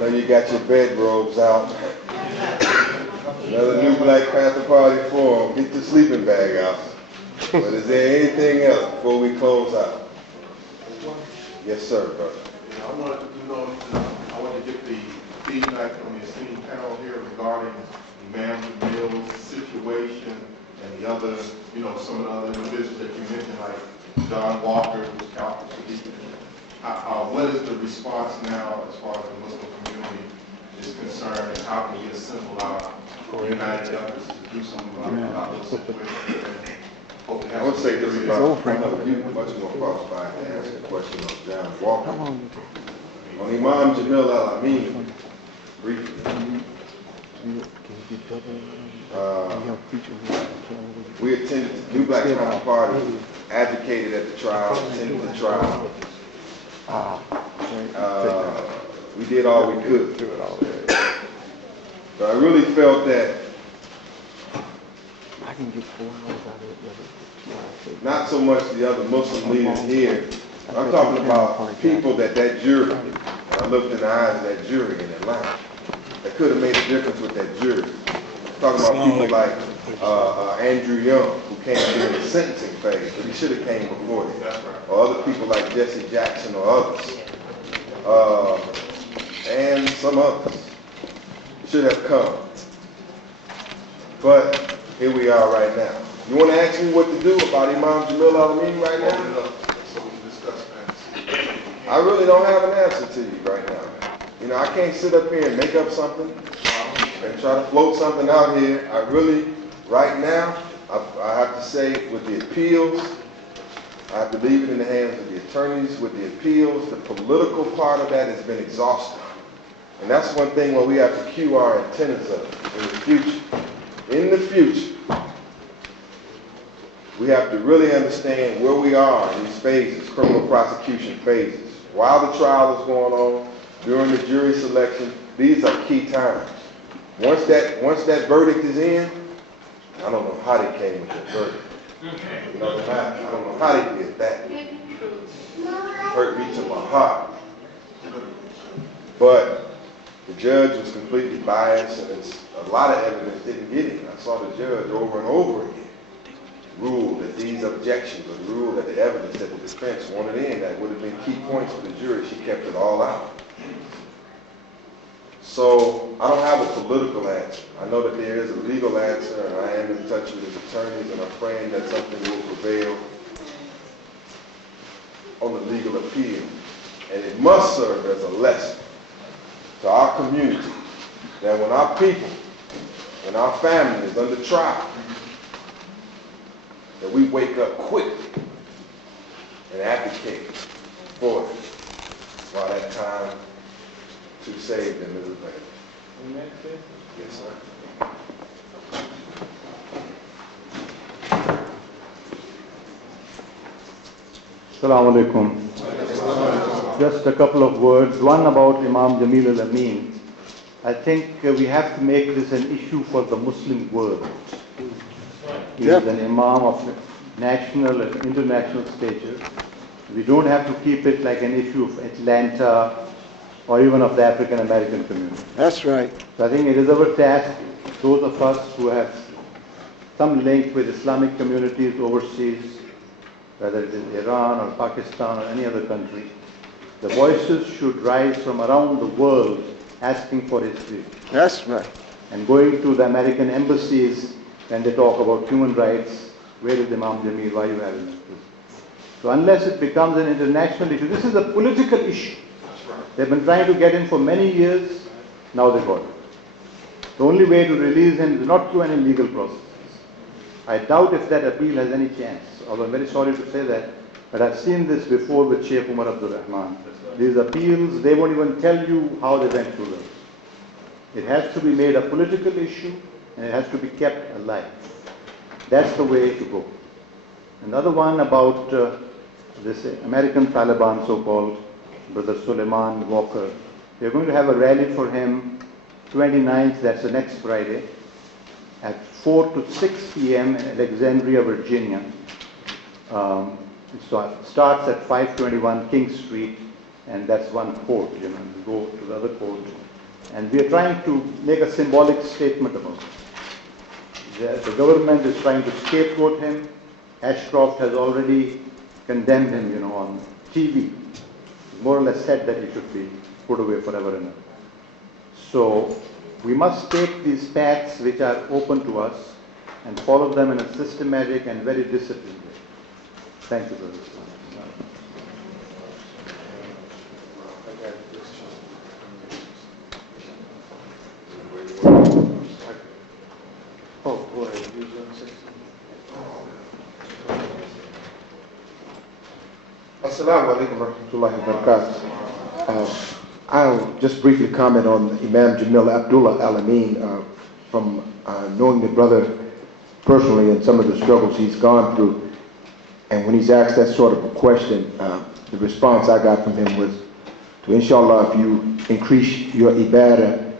know you got your bedrobes out. Another new Black Panther Party forum. Get the sleeping bag out. But is there anything else before we close out? Yes, sir, brother. Yeah, I wanted to know, I want to get the feedback from the esteemed panel here regarding Imam Jamil's situation and the other, some of the other individuals that you mentioned, like John Walker, who's Calvin Sadiq. What is the response now as far as the Muslim community is concerned, and how can we assemble our united efforts to do something about this situation? I would say this about you much more qualified to answer the question of John Walker. On Imam Jamil Al-Amin, briefly, we attended the New Black Panther Party, advocated at the trial, attended the trial. We did all we could. But I really felt that not so much the other Muslim leaders here. I'm talking about people that jury. And I looked in the eyes of that jury in Atlanta. That could have made a difference with that jury. I'm talking about people like Andrew Young, who came during the sentencing phase, but he should have came before that. Or other people like Jesse Jackson or others. And some others should have come. But here we are right now. You want to ask me what to do about Imam Jamil Al-Amin right now? So we can discuss that. I really don't have an answer to you right now. I can't sit up here and make up something and try to float something out here. I really, right now, I have to say with the appeals, I have to leave it in the hands of the attorneys. With the appeals, the political part of that has been exhausted. And that's one thing where we have to cue our antennas up in the future. In the future, we have to really understand where we are in these phases, criminal prosecution phases. While the trial is going on, during the jury selection, these are key times. Once that verdict is in, I don't know how they came with that verdict. I don't know how they did that. It hurt me to my heart. But the judge was completely biased, and a lot of evidence didn't get in. I saw the judge over and over again rule that these objections, or rule that the evidence that the defense wanted in, that would have been key points for the jury, she kept it all out. So I don't have a political answer. I know that there is a legal answer, and I am in touch with his attorneys, and I'm praying that something will prevail on the legal appeal. And it must serve as a lesson to our community that when our people and our family is under trial, that we wake up quickly and advocate for it while that time to save them is available. Yes, sir. Assalamu alaikum. Just a couple of words. One about Imam Jamil Al-Amin. I think we have to make this an issue for the Muslim world. He is an Imam of national and international stature. We don't have to keep it like an issue of Atlanta or even of the African American community. That's right. So I think it is our task, those of us who have some link with Islamic communities overseas, whether it is Iran or Pakistan or any other country, the voices should rise from around the world asking for his freedom. That's right. And going to the American embassies when they talk about human rights, where is Imam Jamil, why you have him in prison? So unless it becomes an international issue, this is a political issue. They've been trying to get him for many years, now they got him. The only way to release him is not through any legal process. I doubt if that appeal has any chance, although I'm very sorry to say that, but I've seen this before with Sheikh Umar Abdul Rahman. These appeals, they won't even tell you how they went through them. It has to be made a political issue, and it has to be kept alive. That's the way to go. Another one about this American Taliban, so-called, Brother Suleiman Walker. They're going to have a rally for him 29th, that's the next Friday, at 4 to 6 p.m. in Alexandria, Virginia. It starts at 521 King Street, and that's one court, you go to the other court. And we are trying to make a symbolic statement about it. The government is trying to scapegoat him. Ashcroft has already condemned him, on TV. More or less said that he should be put away forever and ever. So we must take these paths which are open to us and follow them in a systematic and very disciplined way. Thank you, brother. Oh, go ahead. You was gonna say something? Assalamu alaikum wa rahmatullahi wa barakatuh. I'll just briefly comment on Imam Jamil Abdullah Al-Amin from knowing the brother personally and some of the struggles he's gone through. And when he's asked that sort of a question, the response I got from him was to, inshallah, if you increase your ibadah,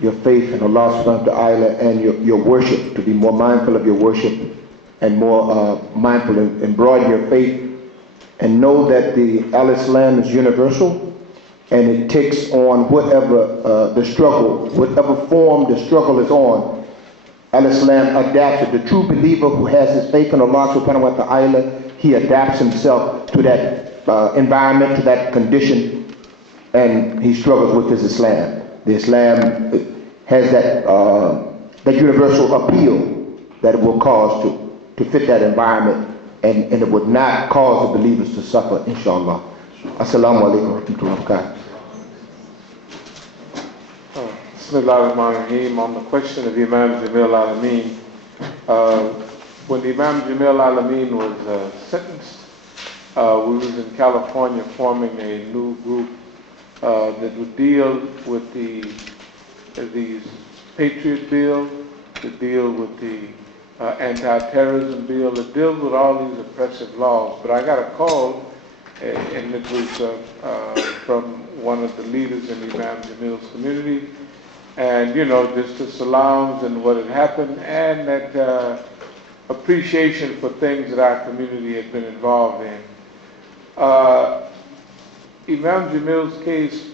your faith in Allah subhanahu wa ta'ala, and your worship, to be more mindful of your worship and more mindful and broaden your faith, and know that the Al-Islam is universal, and it takes on whatever the struggle, whatever form the struggle is on. Al-Islam adapts it. The true believer who has his faith in Allah subhanahu wa ta'ala, he adapts himself to that environment, to that condition, and he struggles with his Islam. The Islam has that universal appeal that it will cause to fit that environment, and it would not cause the believers to suffer, inshallah. Assalamu alaikum wa rahmatullahi wa barakatuh. Bismillah ar-Rahman ar-Rahim. On the question of Imam Jamil Al-Amin, when Imam Jamil Al-Amin was sentenced, we was in California forming a new group that would deal with these Patriot Bill, to deal with the anti-terrorism bill, that deals with all these oppressive laws. But I got a call, and it was from one of the leaders in Imam Jamil's community, and just the salams and what had happened, and that appreciation for things that our community had been involved in. Imam Jamil's case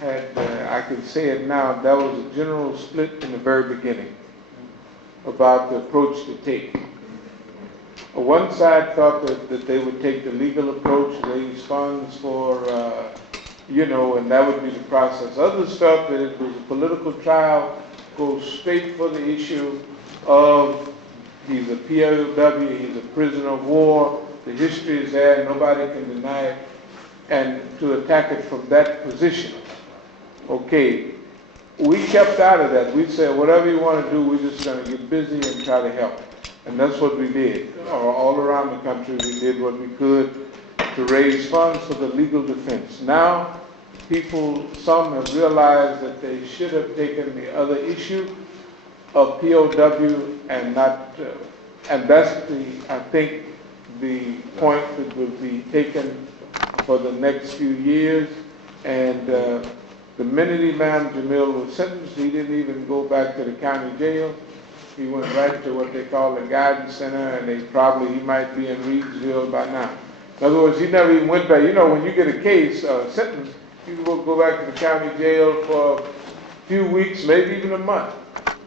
had, I can say it now, there was a general split in the very beginning about the approach to take. One side thought that they would take the legal approach, raise funds for, and that would be the process. Others felt that it was a political trial, go straight for the issue of he's a POW, he's a prisoner of war, the history is there, nobody can deny it, and to attack it from that position. Okay, we kept out of that. We said, whatever you want to do, we're just going to get busy and try to help. And that's what we did. All around the country, we did what we could to raise funds for the legal defense. Now, some have realized that they should have taken the other issue of POW and not, and that's I think, the point that will be taken for the next few years. And the minute Imam Jamil was sentenced, he didn't even go back to the county jail. He went right to what they call the guidance center, and he might be in Reedsville by now. In other words, he never even went back. When you get a case, sentence, you will go back to the county jail for a few weeks, maybe even a month.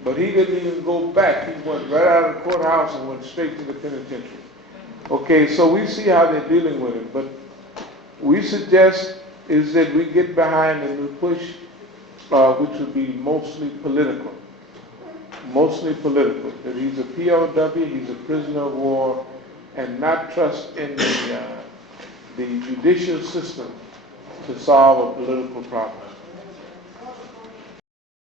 But he didn't even go back. He went right out of the courthouse and went straight to the penitentiary. Okay, so we see how they're dealing with it. But we suggest is that we get behind a new push, which would be mostly political. Mostly political. That he's a POW, he's a prisoner of war, and not trust in the judicial system to solve a political problem.